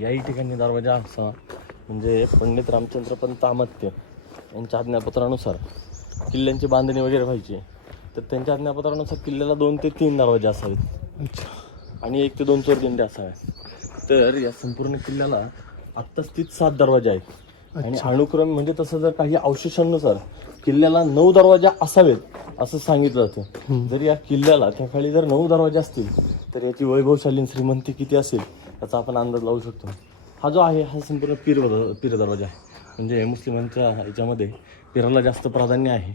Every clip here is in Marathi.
याही ठिकाणी दरवाजा असा म्हणजे पंडित रामचंद्र पंत अमात्य यांच्या आज्ञापत्रानुसार किल्ल्यांची बांधणी वगैरे व्हायची. तर त्यांच्या आज्ञापत्रानुसार किल्ल्याला दोन ते तीन दरवाजे असावेत. अच्छा. आणि एक ते दोन चोर दिंडे असाव्यात तर या संपूर्ण किल्ल्याला आत्ता स्थित सात दरवाजे आहेत. आणि अनुक्रम म्हणजे तसं जर काही अवशेषांनुसार किल्ल्याला नऊ दरवाजा असावेत असं सांगितलं जातं. जर या किल्ल्याला त्या काळी जर नऊ दरवाजे असतील तर याची वैभवशाली आणि श्रीमंती किती असेल? याचा आपण अंदाज लावू शकतो. हा जो आहे हा संपूर्ण पीर पीर दरवाजा आहे. म्हणजे मुस्लिमांच्या ह्याच्यामध्ये पिराला जास्त प्राधान्य आहे.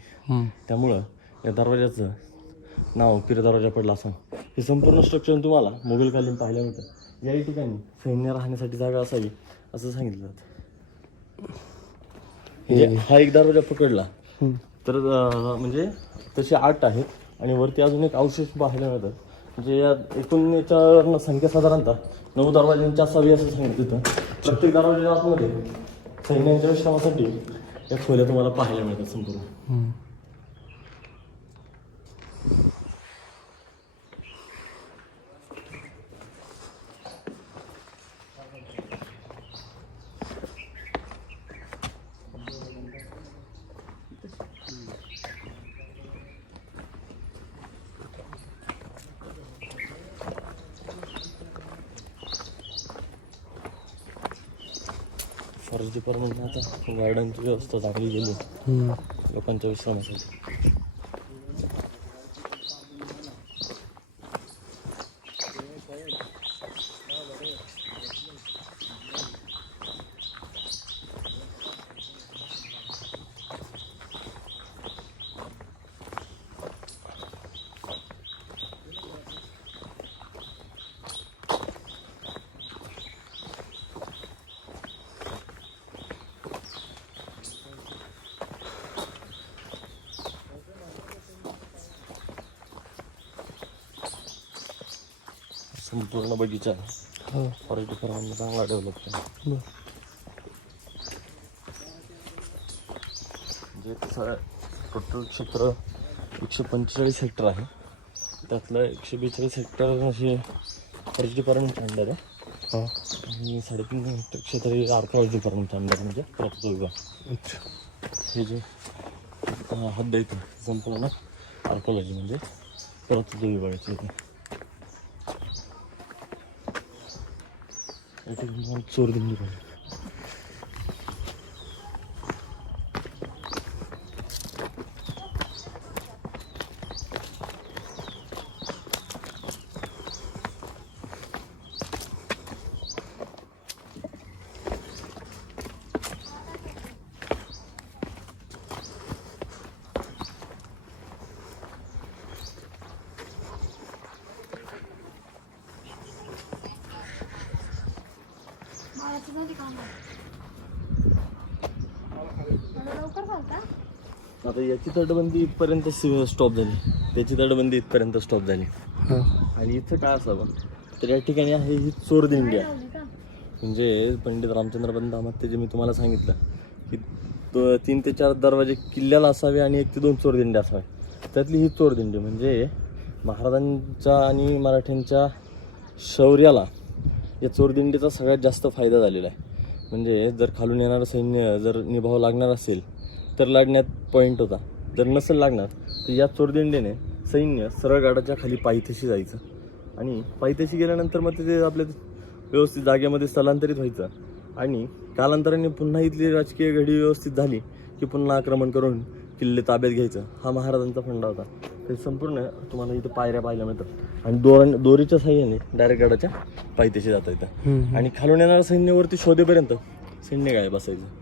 त्यामुळं या दरवाजाचं नाव पीर दरवाजा पडला असं. हे संपूर्ण स्ट्रक्चर तुम्हाला मोगलकालीन पाहायला मिळतं याही ठिकाणी सैन्य राहण्यासाठी जागा असावी असं सांगितलं जातं. म्हणजे हा एक दरवाजा पकडला. तर म्हणजे तसे आठ आहेत आणि वरती अजून एक अवशेष पाहायला मिळतात. म्हणजे या एकूण याच्या संख्या साधारणतः नऊ दरवाज्यांची असावी असं सांगितलं तिथं प्रत्येक दरवाजाच्या आतमध्ये सैन्यांच्या विश्रामासाठी या खोल्या तुम्हाला पाहायला मिळतात संपूर्ण. फॉरेस्ट डिपार्टमेंटने आता गार्डनची व्यवस्था चांगली केली हम्म. लोकांच्या विश्रामासाठी संपूर्ण बगीचा. हा. फॉरेस्ट डिपार्टमेंटने चांगला डेव्हलप केला. म्हणजे तसं टोटल क्षेत्र एकशे पंचेचाळीस हेक्टर आहे. त्यातलं एकशे बेचाळीस हेक्टर असे फॉरेस्ट डिपार्टमेंटच्या अंडर आहे. हा. आणि साडेतीन हेक्टर क्षेत्र हे आर्कॉलॉजी डिपार्टमेंटच्या अंडर म्हणजे पुरातत्व विभाग हे जे हद्द येतं संपूर्ण आर्कॉलॉजी म्हणजे पुरातत्व विभागाची येते या ठिकाणी तुम्हाला आता याची तटबंदी इथपर्यंत स्टॉप झाली. त्याची तटबंदी इथपर्यंत स्टॉप झाली. आणि इथं काय असावं? तर या ठिकाणी आहे ही लावली का म्हणजे पंडित रामचंद्र पंत अमात्य जे मी तुम्हाला सांगितलं की तो तीन ते चार दरवाजे किल्ल्याला असावे आणि एक ते दोन चोरदिंडे असावे. त्यातली ही चोरदिंडी म्हणजे महाराजांच्या आणि मराठ्यांच्या शौर्याला या चोरदिंडीचा सगळ्यात जास्त फायदा झालेला आहे. म्हणजे जर खालून येणारं सैन्य जर निभाव लागणार असेल तर लढण्यात पॉईंट होता. जर नसेल लागणार तर या चोरदिंडीने सैन्य सरळ गाडाच्या खाली पायथ्याशी जायचं. आणि पायथ्याशी गेल्यानंतर मग ते आपल्या व्यवस्थित जागेमध्ये स्थलांतरित व्हायचं. आणि कालांतराने पुन्हा इथली राजकीय घडी व्यवस्थित झाली की पुन्हा आक्रमण करून किल्ले ताब्यात घ्यायचं. हा महाराजांचा फंडा होता. ते संपूर्ण तुम्हाला इथं पायऱ्या पाहायला मिळतात. आणि दोर दोरीच्या साह्याने डायरेक्ट गडाच्या पायथ्याशी जाता येतं. आणि खालून येणाऱ्या सैन्यावरती शोधेपर्यंत सैन्य काय बसायचं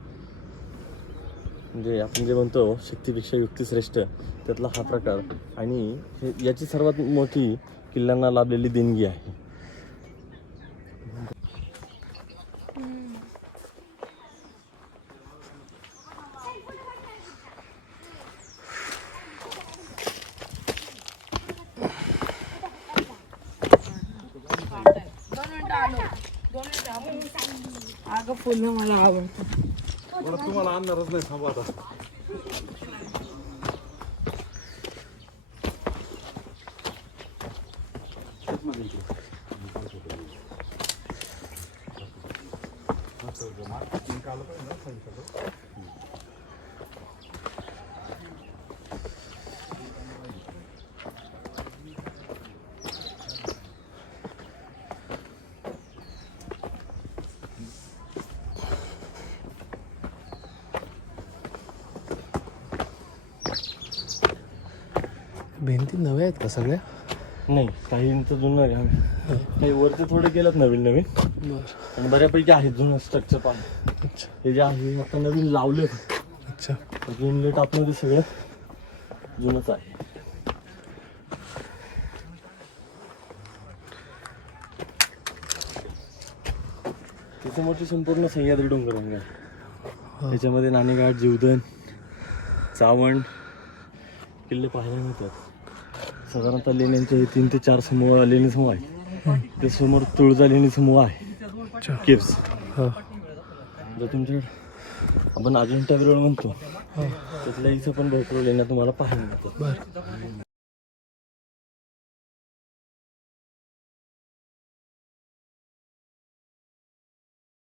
म्हणजे आपण जे म्हणतो शक्तीपेक्षा युक्ती श्रेष्ठ त्यातला हा प्रकार. आणि हे याची सर्वात मोठी किल्ल्यांना लाभलेली देणगी आहे. अगं फुलं मला आवडतात तुम्हाला आणणारच नाही थांबा आता. भिंती नव्या आहेत का सगळ्या? नाही काहींचं जुनं आहे. काही वरती थोडे केलं नवीन नवीन. बरं. आणि बऱ्यापैकी आहेत जुनं स्ट्रक्चर पण अच्छा. हे जे आहे आता नवीन लावले अच्छा. इनलेट आतमध्ये सगळं जुनंच आहे. मोठी संपूर्ण सह्याद्री डोंगर रंग आहे त्याच्यामध्ये नाणेघाट जीवदन चावण किल्ले पाहायला मिळतात. साधारणतः लेण्यांचे हे तीन ते चार समूह लेणी समूह आहेत ते समोर तुळजा लेणी समूह आहे. केव्स. जर तुमच्याकडे आपण अजिंठा वेरूळ म्हणतो तिथल्या इथं पण भरपूर लेण्या तुम्हाला पाहायला मिळतात. बरं.